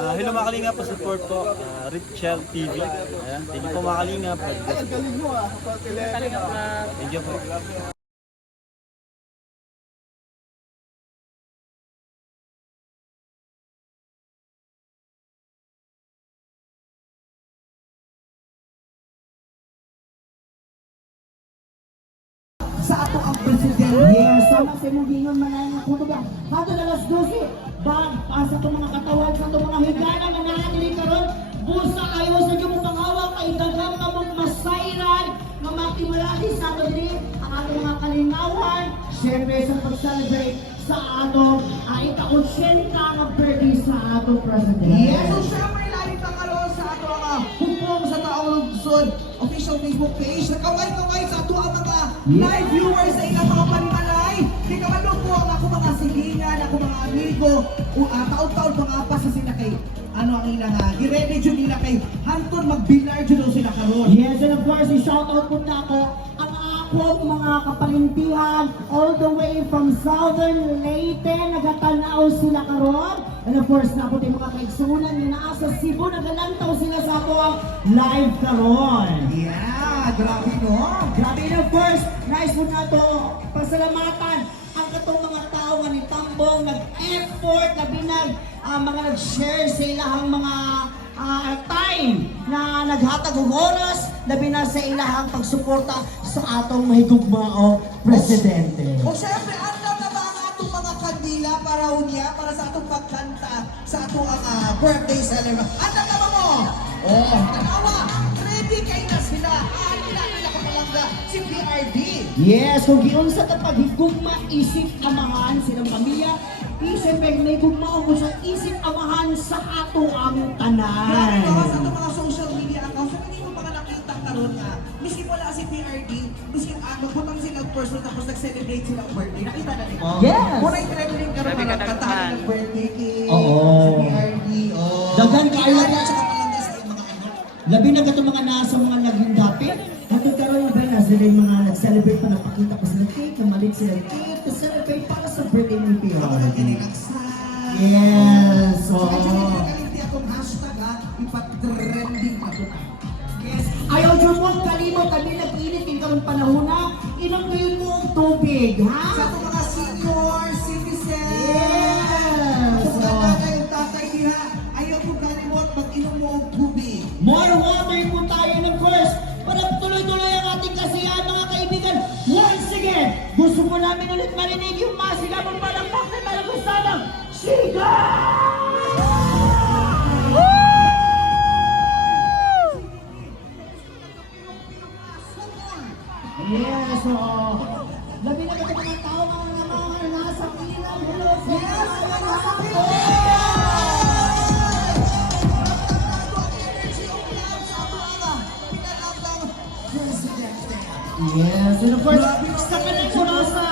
Hello mga kalingap, pa-support po, Richel TV. Ayan, thank you po mga kalingap. Thank you po. Sa ato ang presidente. Yes, sama sa mong gingon man ang kuno ba. Hangtod alas 12, bag sa itong mga katawan sa itong mga higala na naadili karon. Busa ayo sa gyud mong pangawak kay daghang mong masayran nga makimalaki sa ato diri ang ato mga kalingawan. Syempre sa pag-celebrate sa ato ika-80 nga birthday sa ato president. Yes, so syempre lahat ang karoon sa ato ang hukbong sa taong lungsod official Facebook page. Nakaway-kaway sa ato ang mga live viewers sa ilang mga panimalay. Kikawalo po ang ako mga silingan, ako mga amigo, taon-taon mga pa sa sila kay ano ang ilang girede dyan nila kay hantun mag-binar dyan sila karoon. Yes, and of course, i-shoutout po na ako ang akong mga kapalintihan all the way from Southern Leyte, nagatanaw sila karon. And of course, na po din mga kaigsunan na naa sa Cebu, nagalantaw sila sa ako ang live karon. Yeah, grabe no? Grabe, and of course, nice po na to pasalamatan ang katong mga tao nga ni Tambong, nag-effort, nabinag, mga nag-share sa ilahang mga time na naghatag og oras, labi na sa ilahang pagsuporta sa atong mahigugmao presidente. O syempre, andam na ba ang atong mga kandila para unya, para sa atong pagkanta sa atong birthday celebration? Andam na ba mo? Oh, tanawa, ready kay na sila. Nila kapalangga si PRD. Yes, kung giunsa ta paghigugma isip amahan silang pamilya, isip may gugmao mo sa isip amahan sa ato ang Grabe tanan. naman sa itong mga social media accounts. Sabi hindi mo pa nakita karon nga. Miski wala si PRD, miski magputang sila person tapos nag-celebrate sila ang birthday. Nakita na rin. Yes. Muna yung trending karon na kantahan ng birthday cake. Oo. Si PRD. Oh. Daghan kaayo Kaya na. sa kapalangga sa mga ano. Labi na kato mga nasa mga naging dapit. Hatod karon ba na sila yung mga nag-celebrate pa, napakita pa sila cake, namalit sila cake, to celebrate para sa birthday ni Ako PRD. lang kinilaksan. Yes, So, oo. medyo nagkalinti akong hashtag ipat-trending na ito. Yes. Ayaw dyan mo, kalimot, kami nag-init, yung panahon na, inom kayo mo ang tubig, Sa ha? itong mga senior citizens. Yes. Kung tatay o tatay diha, ayaw ko kalimot, mag-inom mo ang tubig. More water po tayo ng first para tuloy-tuloy ang ating kasiyahan mga kaibigan. Once again, gusto mo namin ulit marinig yung masigabang palakpak na talagusanang Sigaw! Yes, oo. Labi na ito mga tao mga nasa ilang hello sa Yes, Yes, and of course, sa kanang kurasa,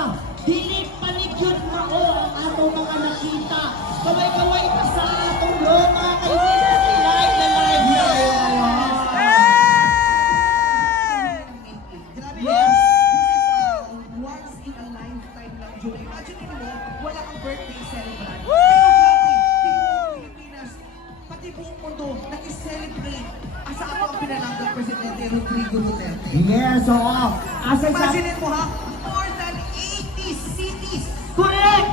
dili panigyod na o ang atong mga nakita. Kaway-kaway pa sa atong loob, mga kaibigan, live na live na. Grabe yes. This is once in a lifetime lang, Julie. Imagine mo, wala kang birthday celebrant. Pero grabe, buong Pilipinas, pati buong mundo, nag-celebrate sa ako ang pinalanggang Presidente Rodrigo Duterte. Yes, oo. Asay sa... Imagine mo ha, more than 80 cities, Correct!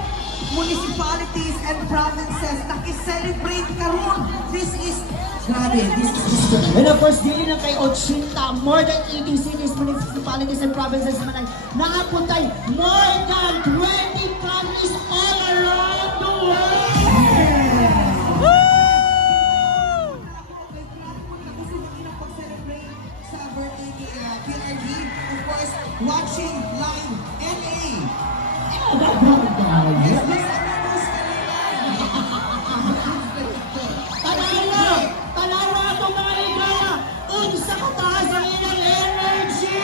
municipalities and provinces naki-celebrate karon. This is grabe, this is history. And of course, dili na kay Ochinta, more than 80 cities, municipalities, and provinces man ay naapuntay more than 20 countries all around the world! Of course, watching live NA. Yes, Yes, Ramos Tanawa! Tanawa itong mga higala! Unsa kataas ang ilang energy!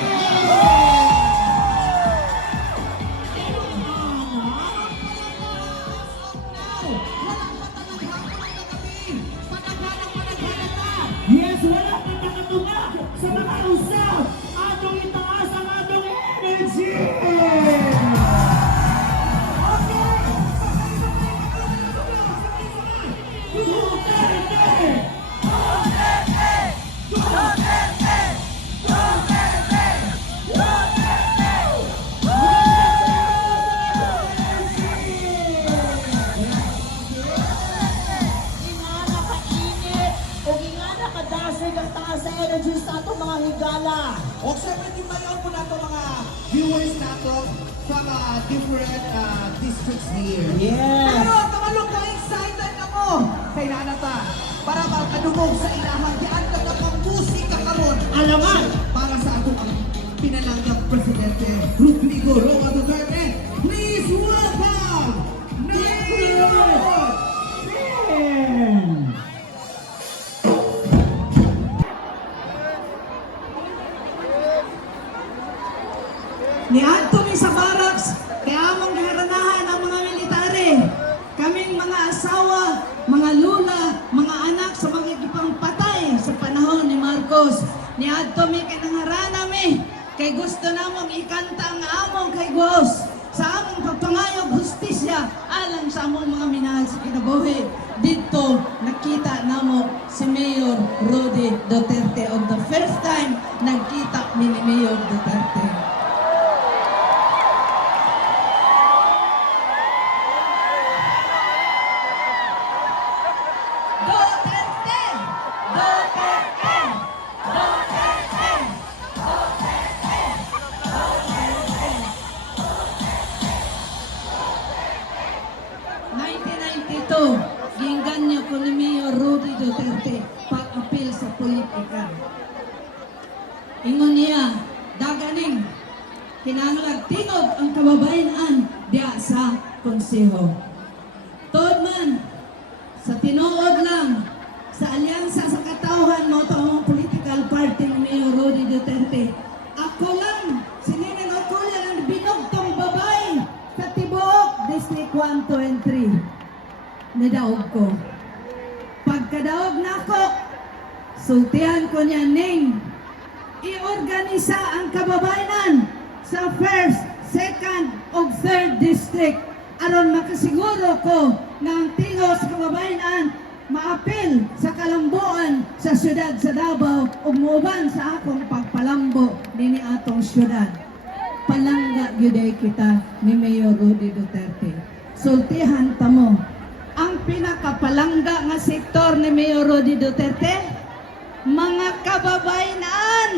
Ingana ka-init o ingana ka-dasig ang taas sa energy sa atong mga higala. O syempre, di mayon po na mga viewers nato from different districts here. Yes. Pero kamalong ko, excited na mo kay Nanata para makadungog sa ilahang diyan ka na pang musika karon. Alaman. Para sa atong pinalanggang Presidente Rodrigo Roa Duterte. Please welcome Mayor! Niadto mi sa barracks, kaya among giharanahan ang mga military. Kaming mga asawa, mga lula, mga anak sa mga gipang patay sa panahon ni Marcos. Niadto mi kay nangarana mi, kay gusto namong ikanta ang among kay Dios sa among pagpangayog hustisya alang sa among mga minahal sa kinabuhi. Dito nakita namo si Mayor Rody Duterte on the first time nagkita mi ni Mayor Duterte. Duterte! Duterte! Duterte! Duterte! Duterte! 1992, giingganyo ko ni Mayor Rody Duterte pag-apil sa politika. Ingon niya, daganing, kinahanglan tingog ang kababayan diya sa konseho. Tod man, sa tinuod lang, sa alyansa sa katauhan mo ito ang political party ni Mayor Rody Duterte. Ako lang, sininin ako lang ang binugtong babae sa Tibuok, District 1, 2, and 3. Nadaog ko. Pagkadaog na ako, sultihan ko niya ning iorganisa ang kababayan sa 1st, 2nd, o 3rd district aron makasiguro ko na ang tingos sa kababayan maapil sa kalambuan sa syudad sa Davao ug muuban sa akong pagpalambo dinhi atong syudad. Palangga gyuday kita ni Mayor Rody Duterte. Sultihan ta mo ang pinakapalangga nga sektor ni Mayor Rody Duterte, mga kababayan.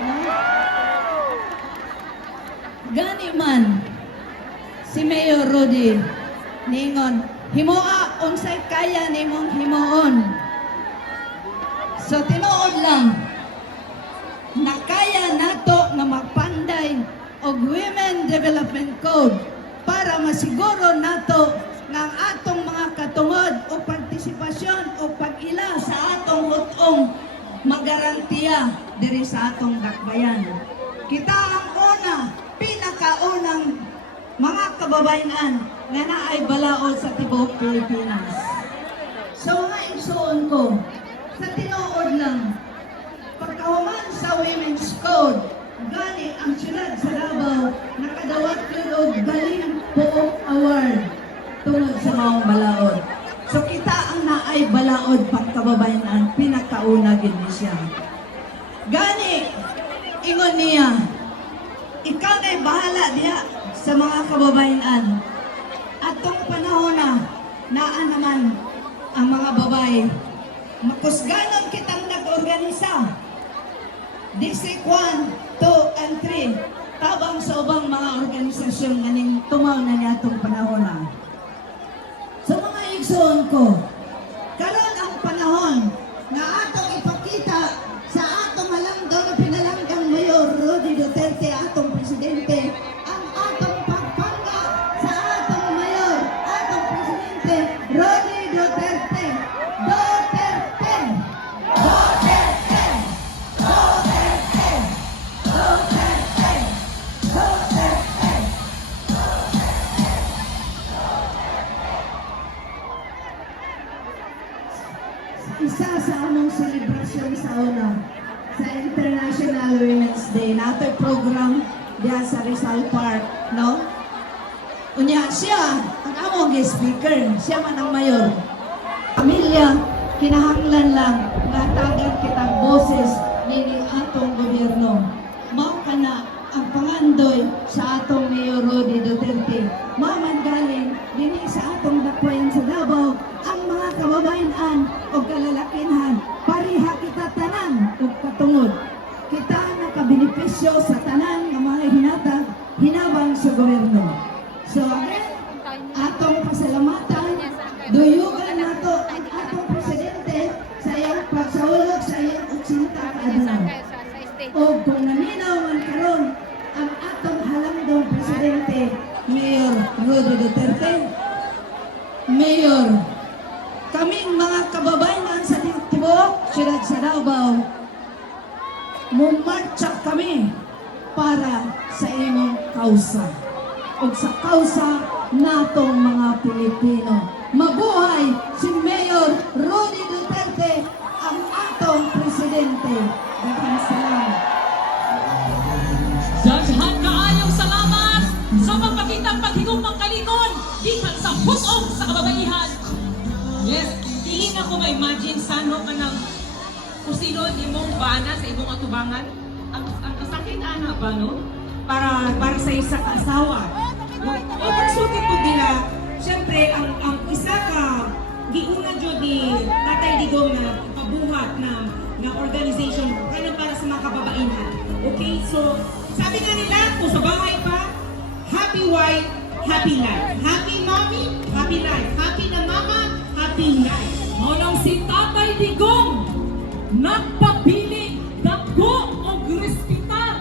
No? Gani man si Mayor Rody ningon himoa unsay kaya nimong himoon. So tinuod lang nakaya nato nga magpanday og Women Development Code para masiguro nato nga ang atong mga katungod o partisipasyon o pag-ila sa atong hutong magarantiya diri sa atong dakbayan. Kita ang una, pinakaunang mga kababayan nga naay balaod sa tibuok Pilipinas. So nga igsuon ko, sa tinuod lang, pagkahuman sa Women's Code, gani ang syudad sa Davao nakadawat yun og Galing Poong Award tungod sa maong balaod. So kita ang naay balaod pagkababayan pinakauna gid ni siya. Gani ingon niya, ikaw na'y bahala diha sa mga kababayan. Atong panahon na naan naman ang mga babae. Makusganon kitang nag-organisa. District 1, 2, and 3. Tabang sa ubang mga organisasyon nga ning tumaw na niya atong panahon na. Sa mga igsoon ko, karon ang panahon nga atong ipakita sa atong halanggaw na pinalanggang Mayor Rody Duterte, atong presidente, ang atong pagpangga sa atong mayor, atong presidente, Rody Duterte. Duterte! Duterte! Duterte! Duterte! Duterte! Isa sa among selebrasyon sa una sa International Women's Day nato'y program diya sa Rizal Park, no? Unya siya ang among guest speaker, siya man ang mayor. Pamilya pamilya, kinahanglan lang nga tagan kitang boses nini atong gobyerno. Mao kana ang pangandoy sa atong Mayor Rodi Duterte. Maman galing dinhi sa atong dakwayan sa Davao ang mga kababayan o kalalakinhan. Pariha kita tanan ug katungod. Kita nakabenepisyo sa tanan nga mga hinatag hinabang sa gobyerno. So again, atong pasalamatan, duyugan nato ang atong presidente sa iyang pagsaulog sa iyang 80 ka adlaw. O kung naminaw man karon ang atong halangdong presidente, Mayor Rodi Duterte. Mayor, kaming mga kababayan sa tibuok siyudad sa Davao, mumarcha kami para sa imong kausa o sa kausa natong mga Pilipino. Mabuhay si Mayor Rodi Duterte, ang atong presidente. Daghang salamat. Daghan kaayong salamat sa magpakitang paghigugmang kalingon gikan sa pusong sa kababaihan. Yes, tingin ako ma-imagine sano ka ng kusino imong bana sa imong atubangan. Ang sakit ana ba no? Para sa isa ka asawa. O pagsukit ko nila, syempre ang isa ka giuna jud ni Tatay Digong na pabuhat na organization para sa mga kababaihan. Okay? So, sabi nga nila, kung sa bahay pa, happy wife, happy life. Happy mommy, happy life. Happy na mama, happy life. Maunang si Tatay Digong, nagpapili, dako o respetar,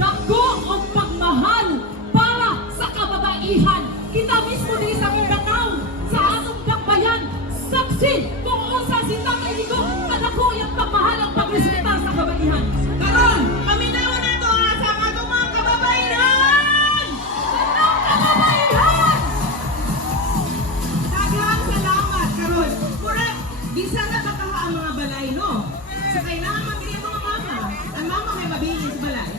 dako o pagmahal para sa kababaihan. Kita mismo din sa Mindanao, sa atong dakbayan, saksi kung usa si Tatay Digong, kadako yung pagmahal ang pagrespetar sa kababaihan. Karon, paminawan na ito sa atong mga kababaihan! Ang kababaihan! Daghang salamat, karon. Correct, bisa na bakaha ang mga balay, no? So, kailangan mabili ang mga mama. Ang mama may mabili sa balay.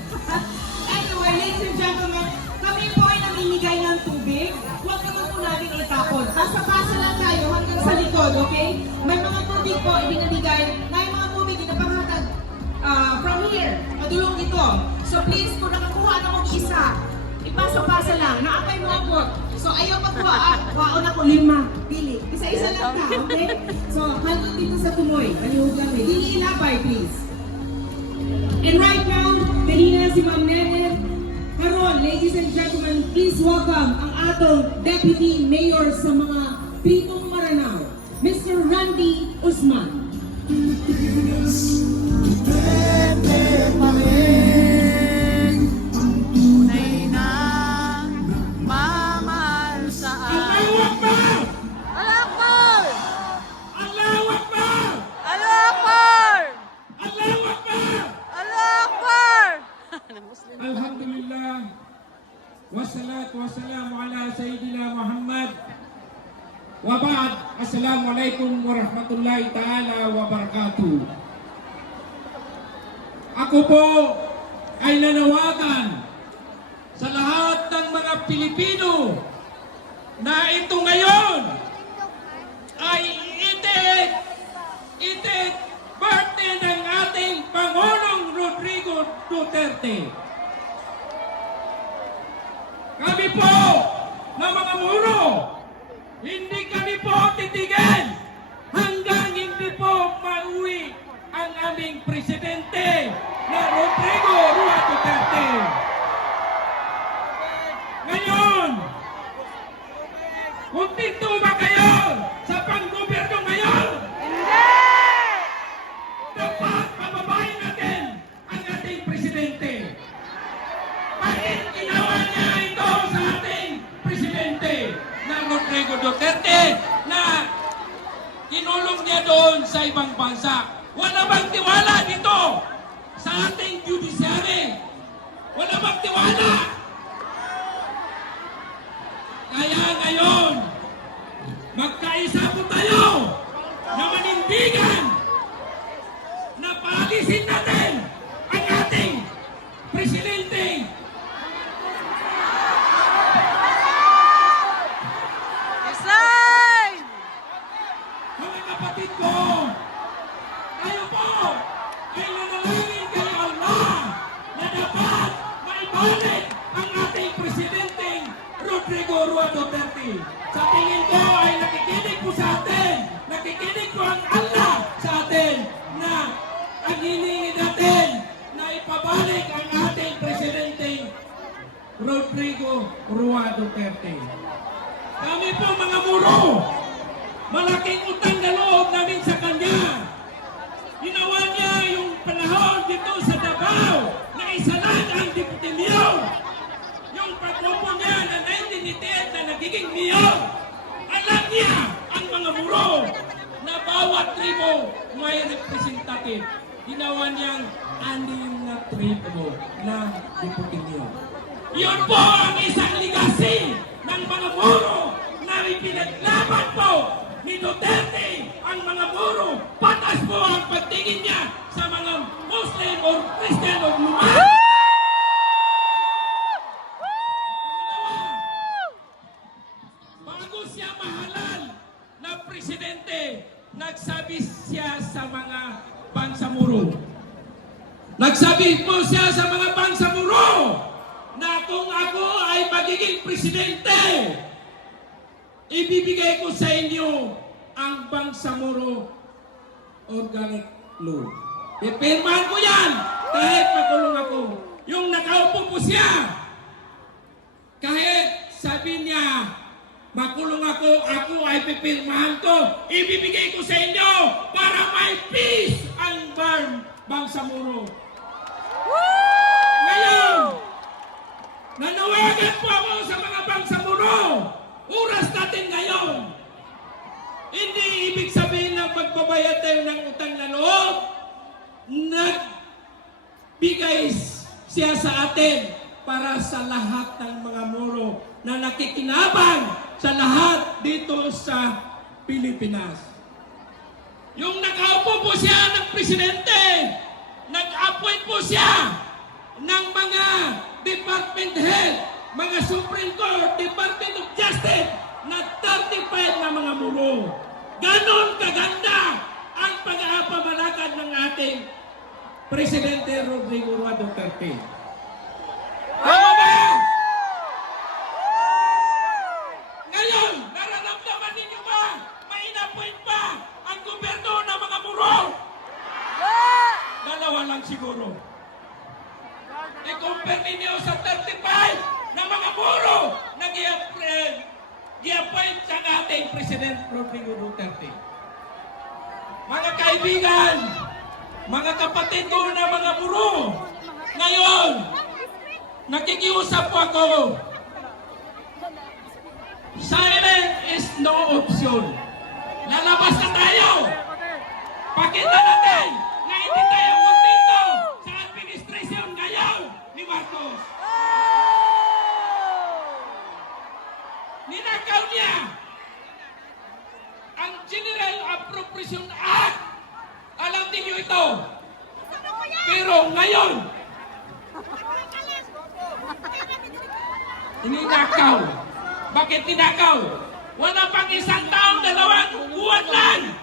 Anyway, ladies and gentlemen, kami po ay namimigay ng tubig. Huwag naman po natin itapon. Pasa-pasa lang tayo hanggang sa likod, okay? May mga tubig po ibinabigay. May mga tubig inapahatag from here. Padulong ito. So please, kung nakakuha na kong isa, ipasa-pasa lang. Naapay mo ako. So ayaw pagkuha. Waon ako 5. Pili. Isa-isa lang ka, okay? So, hanggang dito sa tumoy. Palihugan eh. Dili inapay, please. And right now, kanina si Ma'am Nene. Karon, ladies and gentlemen, please welcome ang atong Deputy Mayor sa mga Pitong Maranao, Mr. Randy Usman. Alhamdulillah, wassalatu wassalamu ala Sayyidina Muhammad, wa ba'd. Assalamualaikum warahmatullahi ta'ala wabarakatuh. Ako po ay nanawagan sa lahat ng mga Pilipino na ito ngayon ay itik birthday ng ating Pangulong Rodrigo Duterte. Kami po na mga muro, hindi kami po titigil hanggang hindi po mauwi ang aming presidente na Rodrigo Rua Duterte. Ngayon, kontento ba kayo sa panggobyerno ngayon? Hindi! Dapat pababayin natin ang ating presidente. Bakit ginawa niya ito sa ating presidente na Rodrigo Duterte na kinulong niya doon sa ibang bansa? Wala bang tiwala dito sa ating judiciary? Wala bang tiwala? Kaya ngayon, magkaisa po tayo na manindigan na paalisin natin ang ating presidente. Mga kapatid ipabalik ang ating presidenteng Rodrigo Roa Duterte. Sa tingin ko ay nakikinig po sa atin, nakikinig po ang Allah sa atin na ang hiningi natin na ipabalik ang ating presidenteng Rodrigo Roa Duterte. Kami po mga muro, malaking utang na loob namin sa kanya. Ginawa niya yung panahon dito sa Davao na isa lang ang Deputy Mayor. Yung pagkupo niya na 1988 na nagiging mayor. Alam niya ang mga muro na bawat tribo may representative. Ginawa niyang 6 na tribo ng Deputy Mayor. Yun po ang isang legacy ng mga muro na ipinaglaban po ni Duterte. Ang mga muro, patas po ang pagtingin niya sa mga Muslim o Christian o Luman. Bago siya mahalal na presidente, nagsabi siya sa mga bangsamuro. Nagsabi po siya sa mga bangsamuro na kung ako ay magiging presidente, ibibigay ko sa inyo ang Bangsamoro Organic Law. Pipirmahan ko yan kahit makulong ako. Yung nakaupo po siya, kahit sabi niya, makulong ako ay pipirmahan ko, ibibigay ko sa inyo para may peace ang Bangsamoro. Ngayon, nanawagan po ako sa mga bangsamuro. Oras natin ngayon. Hindi ibig sabihin na magbabayad tayo ng utang na loob. Nagbigay siya sa atin para sa lahat ng mga muro na nakikinabang sa lahat dito sa Pilipinas. Yung nakaupo po siya ng presidente, nag-appoint po siya ng mga department head, mga Supreme Court, Department of Justice na 35 na mga muro. Ganon kaganda ang pag-aapamalakad ng ating Presidente Rodrigo Roa Duterte. Tama ba? Ngayon, nararamdaman ninyo ba may in-appoint pa ang gobyerno ng mga muro? Dalawa lang siguro. I-compare ninyo sa 35 na mga muro na gi-appoint sa ating President Rodrigo Duterte. Mga kaibigan, mga kapatid ko na mga muro, ngayon, nakikiusap po ako. Silent is no option. Lalabas na tayo. Pakita natin na hindi tayo kontento sa administrasyon ngayon ni Marcos. Ninakaw niya ang General Appropriation Act. Alam niyo ito. Pero ngayon, ninakaw. Bakit ninakaw? Wala pang isang taong 2 buwan lang.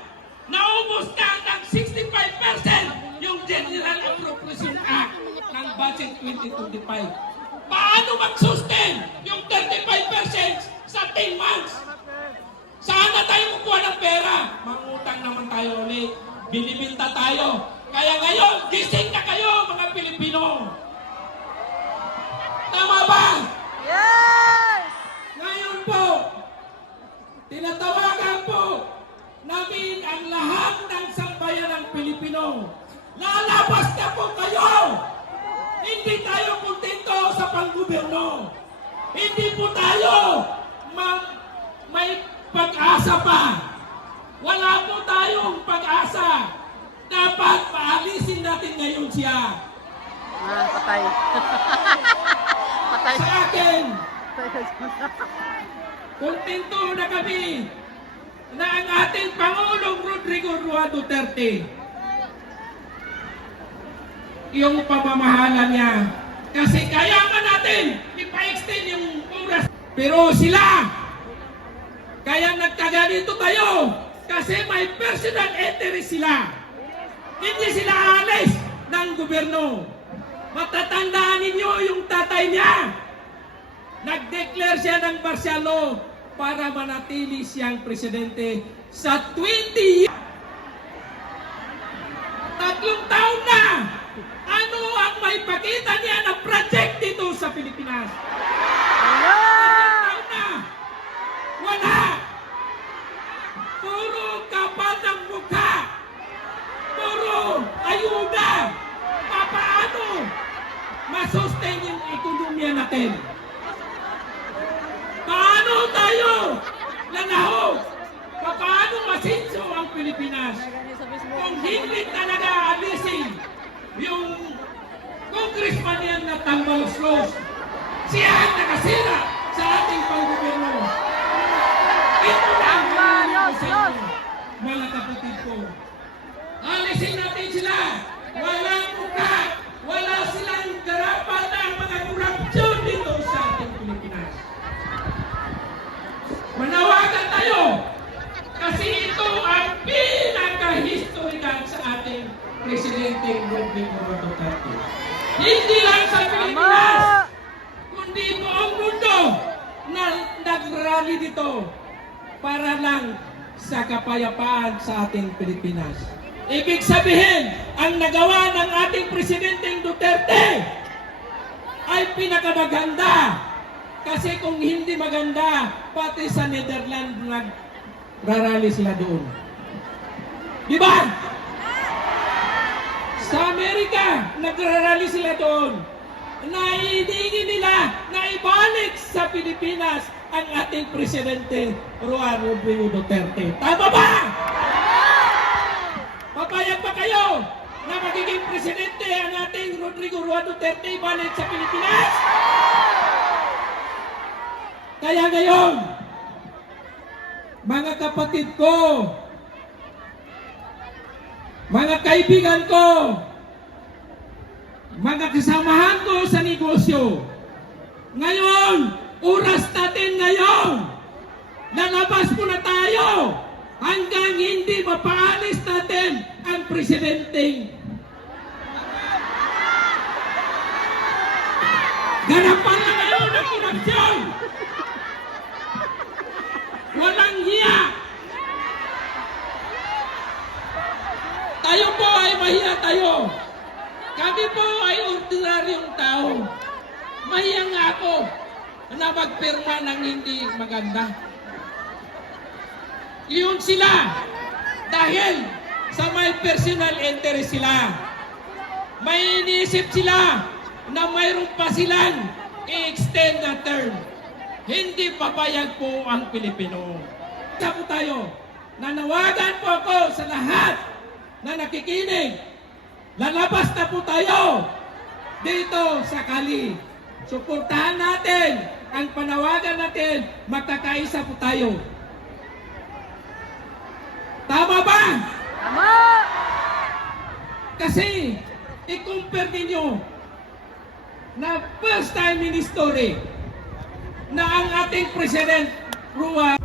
Naubos na ng 65% yung General Appropriation Act ng Budget 2025. Paano mag-sustain yung 35% sa 10 months? Saan na tayo kukuha ng pera? Mangutang naman tayo ulit. Binibinta tayo. Kaya ngayon, gising na kayo mga Pilipino. Tama ba? Yes! Ngayon po, tinatawagan po namin ang lahat ng sambayan ng Pilipino. Lalabas na po kayo! Hindi tayo kontento sa panggobyerno. Hindi po tayo may pag-asa pa. Wala po tayong pag-asa. Dapat paalisin natin ngayon siya. Patay. Patay. Sa akin, kontento na kami na ang ating Pangulong Rodrigo Roa Duterte, yung pamamahala niya. Kasi kaya nga natin ipa-extend yung oras. Pero sila, kaya nagkaganito tayo kasi may personal interest sila. Hindi sila alis ng gobyerno. Matatandaan ninyo yung tatay niya. Nag-declare siya ng martial law para manatili siyang presidente sa 20 years. 3 taon na! Ano ang may pakita niya na project dito sa Pilipinas? 3 taon na! Wala! Puro kapal ng mukha! Puro ayuda! Paano masustain yung ekonomiya natin? Paano tayo nanahog? Paano masinso ang Pilipinas? Kung hindi talaga alisin yung congressman yan na Tambaluslos, siya ang nakasira sa ating panggobyerno. Ito lang ang sa inyo, mga kapatid ko. Alisin natin sila. Walang mukha. Wala silang karapat ng mga korupsyon dito sa ating Pilipinas. Manawagan tayo kasi ito ang pinaka-historical sa ating Presidente Rodrigo Duterte. Hindi lang sa Pilipinas, kundi buong mundo na nag-rally dito para lang sa kapayapaan sa ating Pilipinas. Ibig sabihin, ang nagawa ng ating Presidente Duterte ay pinakamaganda. Kasi kung hindi maganda, pati sa Netherlands nagrarally sila doon. Di ba? Sa Amerika, nagrarally sila doon. Naiingi nila na ibalik sa Pilipinas ang ating Presidente Rodrigo Duterte. Tama ba? Papayag ba kayo na magiging Presidente ang ating Rodrigo Duterte ibalik sa Pilipinas? Kaya ngayon, mga kapatid ko, mga kaibigan ko, mga kasamahan ko sa negosyo, ngayon, oras natin ngayon, lalabas muna tayo hanggang hindi mapaalis natin ang presidenteng ganapan na ngayon ng korupsyon. Walang hiya. Tayo po ay mahiya tayo. Kami po ay ordinaryong tao. Mahiya nga ako na magpirma ng hindi maganda. Iyon sila. Dahil sa may personal interest sila. May iniisip sila na mayroon pa silang i-extend na term. Hindi papayag po ang Pilipino. Kaya po tayo, nanawagan po ako sa lahat na nakikinig. Lalabas na po tayo dito sa Kali. Suportahan natin ang panawagan natin, magkakaisa po tayo. Tama ba? Tama! Kasi, i-compare ninyo na first time in history na ang ating President Ruan